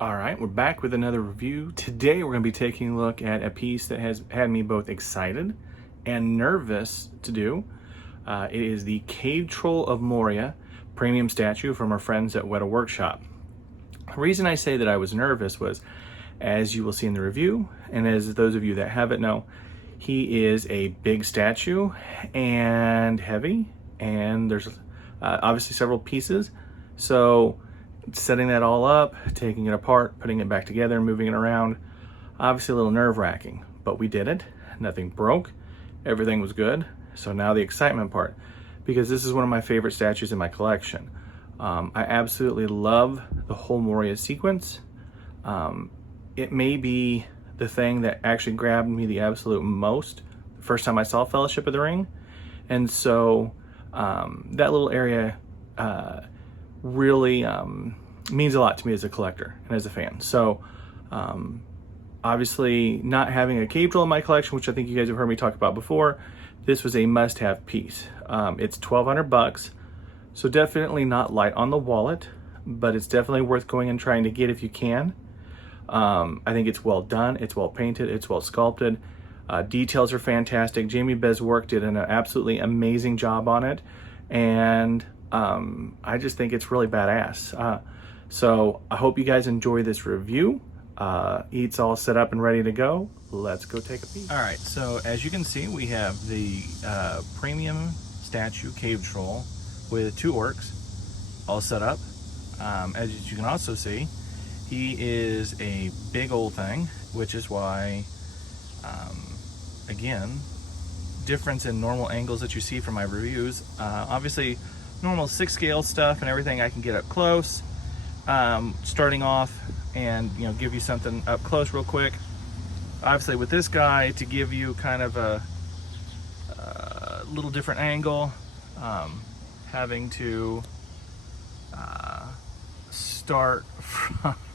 All right, we're back with another review. Today we're going to be taking a look at a piece that has had me both excited and nervous to do. It is the Cave Troll of Moria premium statue from our friends at Weta Workshop. The reason I say that I was nervous was, as you will see in the review, and as those of you that have it know, he is a big statue and heavy, and there's obviously several pieces. So setting that all up, taking it apart, putting it back together, moving it around, obviously a little nerve-wracking, but we did it. Nothing broke, everything was good. So now the excitement part, because this is one of my favorite statues in my collection. I absolutely love the whole Moria sequence. It may be the thing that actually grabbed me the absolute most the first time I saw Fellowship of the Ring. And so that little area really means a lot to me as a collector and as a fan. So obviously not having a Cave Troll in my collection, which I think you guys have heard me talk about before, this was a must-have piece. It's $1,200, so definitely not light on the wallet, but it's definitely worth going and trying to get if you can. I think it's well done, it's well painted, it's well sculpted. Details are fantastic. Jamie Bezwork did an absolutely amazing job on it, and I just think it's really badass. So I hope you guys enjoy this review. It's all set up and ready to go. Let's go take a peek. All right, so as you can see, we have the premium statue Cave Troll with two orcs all set up. As you can also see, he is a big old thing, which is why, again, difference in normal angles that you see from my reviews. Obviously, normal 6 scale stuff and everything I can get up close. Starting off and give you something up close real quick. Obviously with this guy, to give you kind of a little different angle, having to start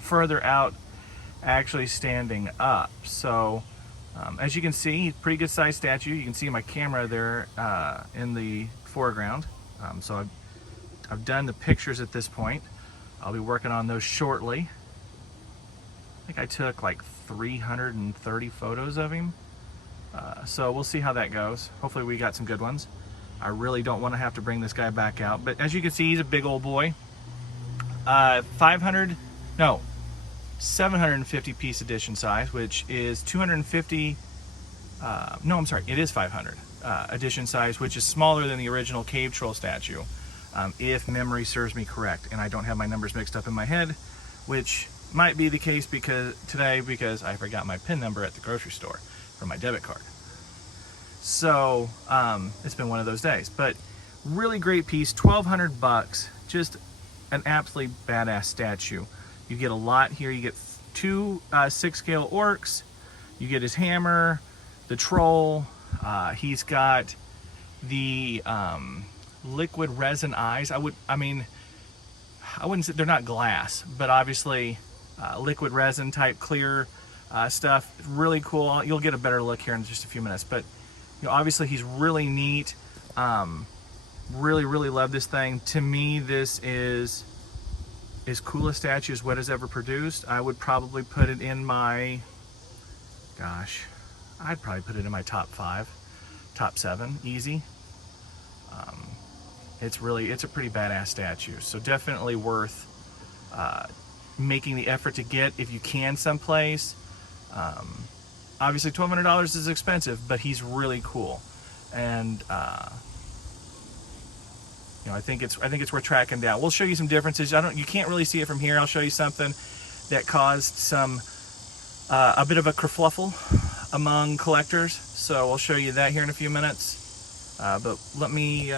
further out, actually standing up. So as you can see, he's a pretty good sized statue. You can see my camera there in the foreground. So I've done the pictures at this point. I'll be working on those shortly. I think I took like 330 photos of him. So we'll see how that goes. Hopefully we got some good ones. I really don't want to have to bring this guy back out, but as you can see, he's a big old boy. 750 piece edition size, which is 250, no, I'm sorry, it is 500 edition size, which is smaller than the original Cave Troll statue, if memory serves me correct, and I don't have my numbers mixed up in my head, which might be the case because I forgot my PIN number at the grocery store for my debit card. So it's been one of those days, but really great piece, $1,200, just an absolutely badass statue. You get a lot here. You get two 6 scale orcs, you get his hammer, the troll, he's got the liquid resin eyes. I wouldn't say they're not glass, but obviously liquid resin type clear stuff. Really cool. You'll get a better look here in just a few minutes, but obviously he's really neat. Really love this thing. To me, this is as cool a statue as Weta's ever produced. I would probably put it in my, I'd probably put it in my top 5, top 7, easy. It's a pretty badass statue. So definitely worth making the effort to get if you can someplace. Obviously $1,200 is expensive, but he's really cool. And I think it's worth tracking down. We'll show you some differences. You can't really see it from here. I'll show you something that caused a bit of a kerfluffle among collectors. So we'll show you that here in a few minutes. But let me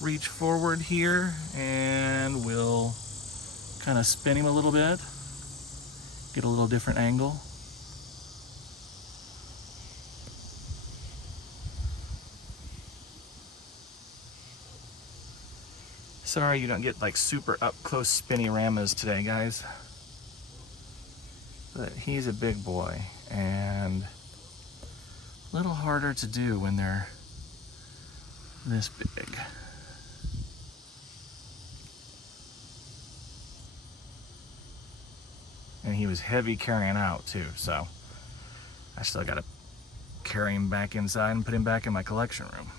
reach forward here and we'll kind of spin him a little bit, get a little different angle. Sorry you don't get like super up close spinny ramas today, guys. But he's a big boy and a little harder to do when they're this big. and he was heavy carrying out too, so I still got to carry him back inside and put him back in my collection room.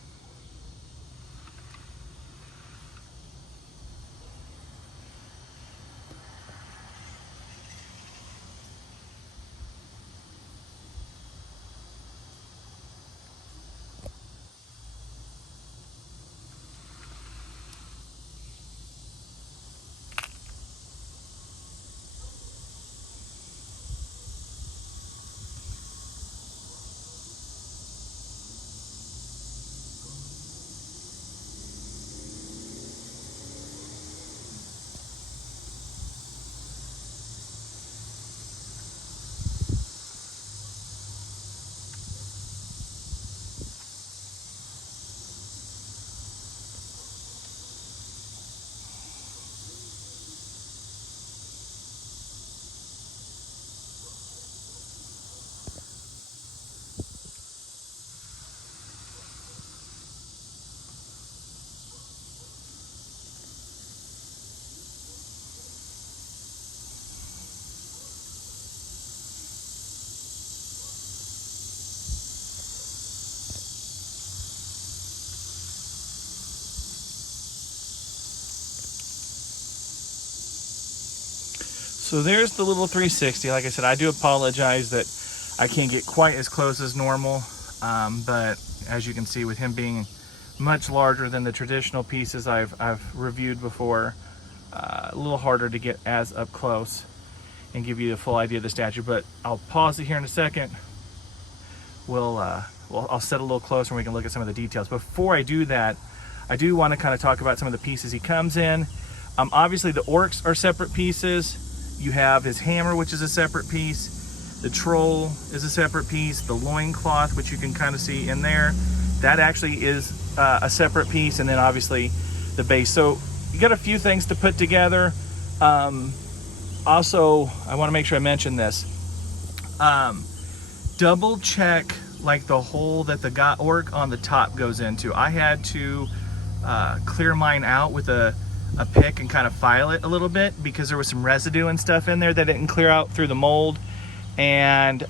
So there's the little 360. Like I said, I do apologize that I can't get quite as close as normal, but as you can see, with him being much larger than the traditional pieces I've reviewed before, a little harder to get as up close and give you a full idea of the statue. But I'll pause it here in a second. I'll set a little closer and we can look at some of the details. Before I do that, I do want to kind of talk about some of the pieces he comes in. Obviously the orcs are separate pieces. You have his hammer, which is a separate piece. The troll is a separate piece. The loincloth, which you can kind of see in there, that actually is a separate piece. And then obviously the base. So you got a few things to put together. Also, I want to make sure I mention this. Double check like the hole that the orc on the top goes into. I had to clear mine out with a pick and kind of file it a little bit because there was some residue and stuff in there that didn't clear out through the mold, and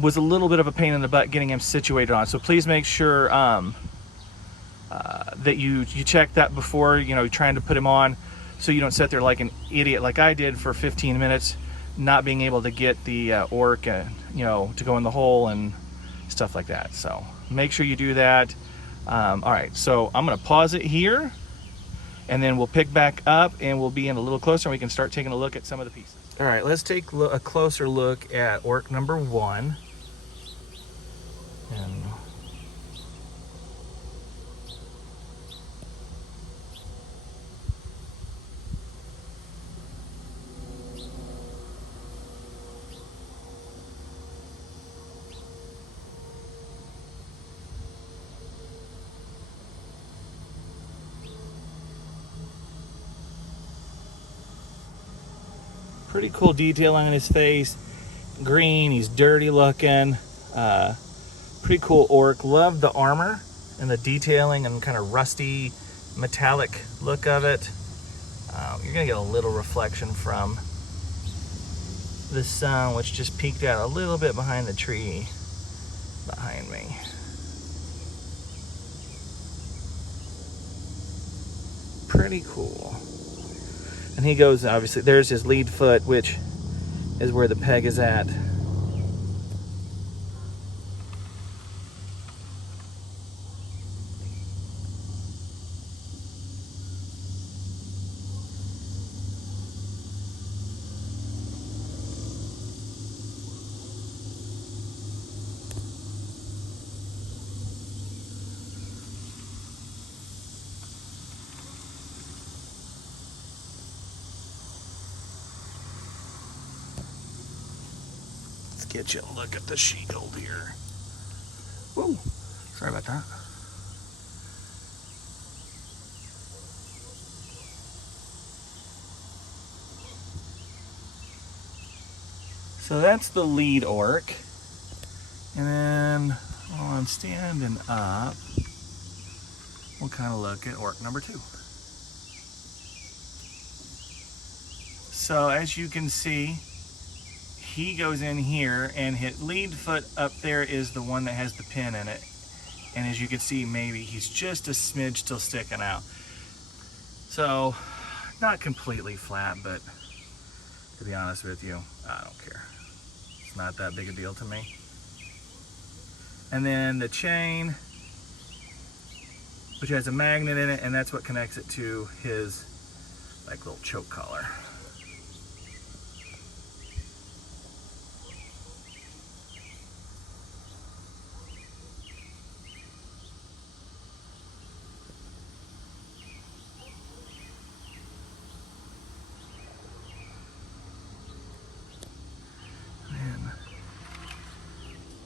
was a little bit of a pain in the butt getting him situated on. So please make sure that you check that before, you know, trying to put him on, so you don't sit there like an idiot like I did for 15 minutes not being able to get the orc you know, to go in the hole and stuff like that. So make sure you do that. All right, so I'm gonna pause it here, and then we'll pick back up and we'll be in a little closer and we can start taking a look at some of the pieces. All right, let's take a closer look at orc number 1. And pretty cool detailing on his face. Green, he's dirty looking. Pretty cool orc. Love the armor and the detailing and kind of rusty metallic look of it. You're gonna get a little reflection from the sun, which just peeked out a little bit behind the tree behind me. Pretty cool. And he goes, obviously, there's his lead foot, which is where the peg is at. Get you a look at the shield here. Whoa, sorry about that. So that's the lead orc. And then on standing up, we'll kind of look at orc number 2. So as you can see, he goes in here, and his lead foot up there is the one that has the pin in it. And as you can see, maybe he's just a smidge still sticking out. So, not completely flat, but to be honest with you, I don't care. It's not that big a deal to me. And then the chain, which has a magnet in it, and that's what connects it to his like little choke collar.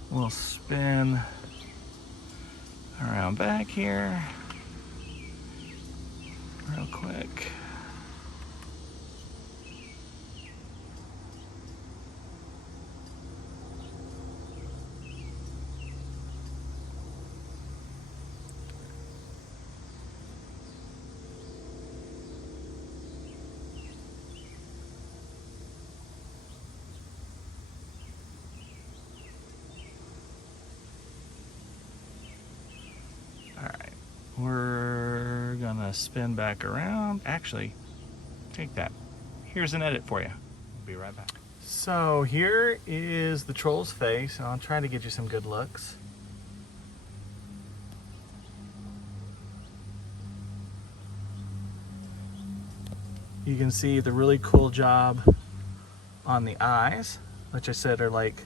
We'll spin around back here real quick. We're gonna spin back around. Actually, take that. Here's an edit for you. We'll be right back. So here is the troll's face. I'll try to get you some good looks. You can see the really cool job on the eyes, which I said are like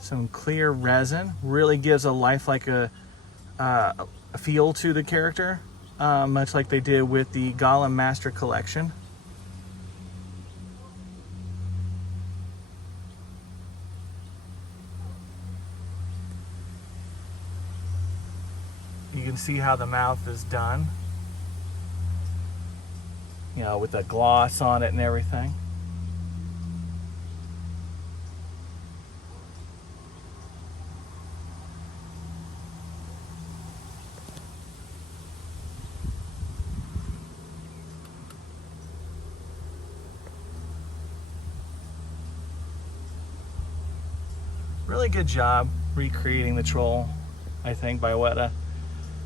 some clear resin. Really gives a lifelike a feel to the character, much like they did with the Gollum Master Collection. You can see how the mouth is done, you know, with the gloss on it and everything. Really good job recreating the troll, I think, by Weta.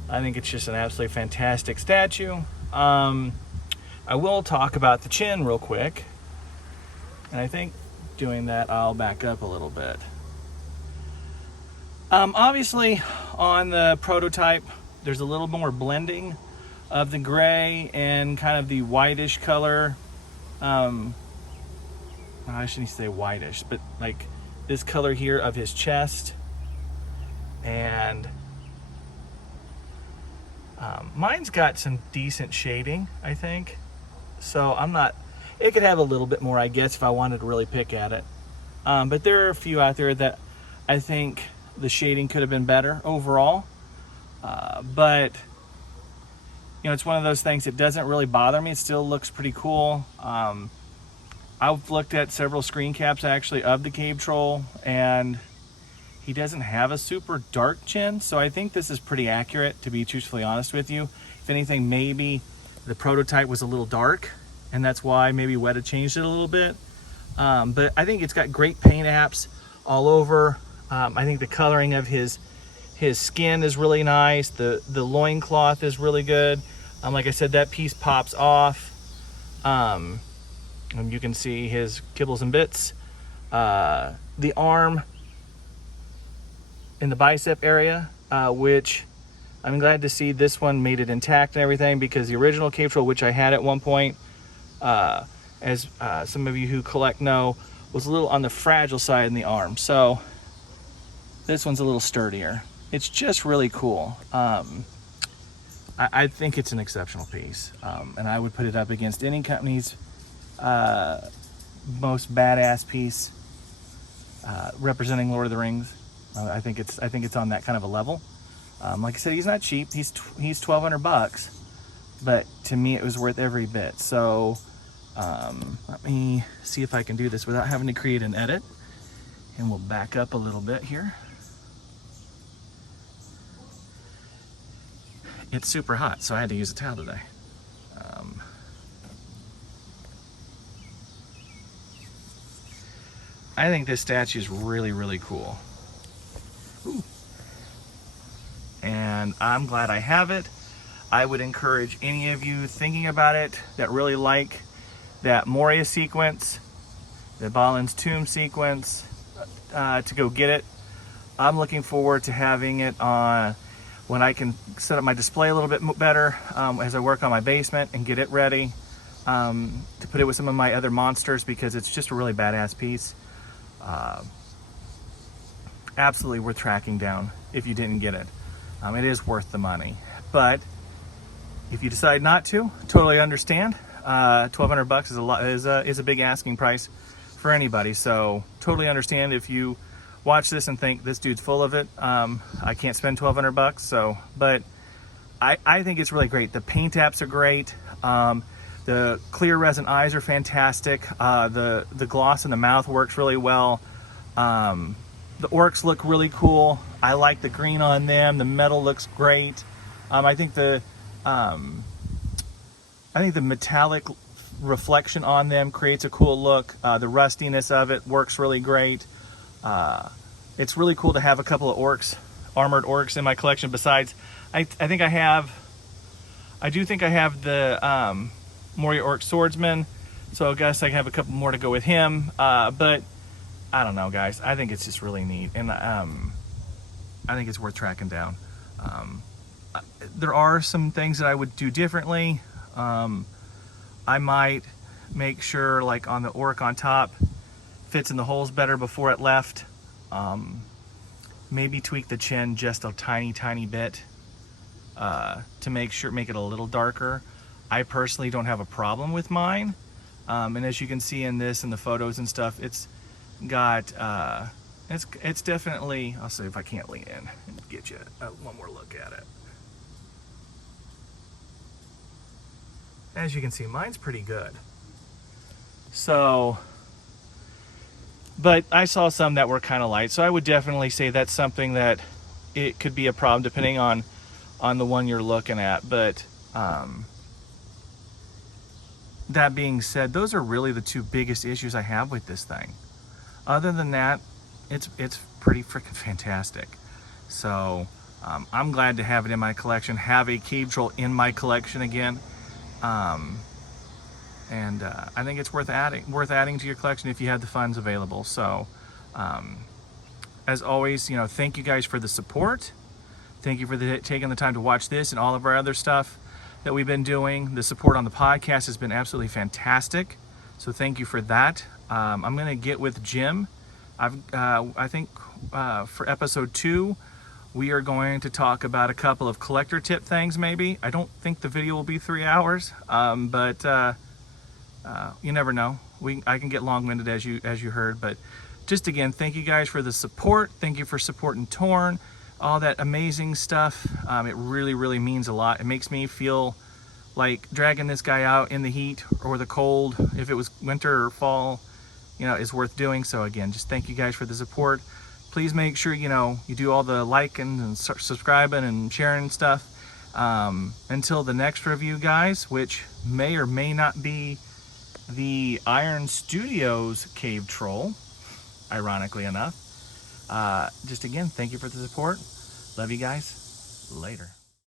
I think it's just an absolutely fantastic statue. I will talk about the chin real quick. And I think doing that, I'll back up a little bit. Obviously, on the prototype, there's a little more blending of the gray and kind of the whitish color. I shouldn't say whitish, but like this color here of his chest. And mine's got some decent shading, I think. So I'm not, it could have a little bit more, I guess, if I wanted to really pick at it. But there are a few out there that I think the shading could have been better overall. But, you know, it's one of those things that doesn't really bother me. It still looks pretty cool. I've looked at several screen caps actually of the Cave Troll, and he doesn't have a super dark chin, so I think this is pretty accurate, to be truthfully honest with you. If anything, maybe the prototype was a little dark, and that's why maybe Weta changed it a little bit. But I think it's got great paint apps all over. I think the coloring of his skin is really nice. The loincloth is really good. Like I said, that piece pops off. And you can see his kibbles and bits. The arm in the bicep area, which I'm glad to see this one made it intact and everything, because the original Cave Troll, which I had at one point, as some of you who collect know, was a little on the fragile side in the arm. So this one's a little sturdier. It's just really cool. I think it's an exceptional piece, and I would put it up against any company's most badass piece representing Lord of the Rings. I think it's on that kind of a level. Like I said, he's not cheap. He's $1,200, but to me it was worth every bit. So let me see if I can do this without having to create an edit, and we'll back up a little bit here. It's super hot, so I had to use a towel today. I think this statue is really, really cool. Ooh. And I'm glad I have it. I would encourage any of you thinking about it that really like that Moria sequence, the Balin's tomb sequence, to go get it. I'm looking forward to having it on when I can set up my display a little bit better as I work on my basement and get it ready to put it with some of my other monsters, because it's just a really badass piece. Absolutely worth tracking down if you didn't get it. It is worth the money, but if you decide not to, totally understand. $1,200 is a lot, is a big asking price for anybody. So totally understand if you watch this and think this dude's full of it. I can't spend $1,200. So, but I think it's really great. The paint apps are great. The clear resin eyes are fantastic. The gloss in the mouth works really well. The orcs look really cool. I like the green on them. The metal looks great. I think the metallic reflection on them creates a cool look. The rustiness of it works really great. It's really cool to have a couple of orcs, armored orcs in my collection. Besides, I do think I have the Moria Orc Swordsman, so I guess I have a couple more to go with him. But I don't know, guys. I think it's just really neat, and I think it's worth tracking down. There are some things that I would do differently. I might make sure, like on the orc on top, fits in the holes better before it left. Maybe tweak the chin just a tiny bit to make it a little darker. I personally don't have a problem with mine, and as you can see in this and the photos and stuff, it's got it's definitely, I'll see if I can't lean in and get you one more look at it. As you can see, mine's pretty good. So, but I saw some that were kind of light, so I would definitely say that's something that it could be a problem depending on the one you're looking at. But that being said, those are really the two biggest issues I have with this thing. Other than that, it's pretty freaking fantastic. So I'm glad to have it in my collection, have a Cave Troll in my collection again. And I think it's worth adding to your collection if you have the funds available. So as always, thank you guys for the support. Thank you for taking the time to watch this and all of our other stuff that we've been doing. The support on the podcast has been absolutely fantastic, so thank you for that. I'm gonna get with Jim. I think for episode 2 we are going to talk about a couple of collector tip things. Maybe I don't think the video will be 3 hours, but you never know. I can get long-winded, as you heard. But just again, thank you guys for the support. Thank you for supporting Torn, all that amazing stuff. It really means a lot. It makes me feel like dragging this guy out in the heat or the cold, if it was winter or fall, is worth doing. So again, just thank you guys for the support. Please make sure you do all the liking and subscribing and sharing and stuff. Until the next review, guys, which may or may not be the Iron Studios Cave Troll, ironically enough. Just again, thank you for the support. Love you guys. Later.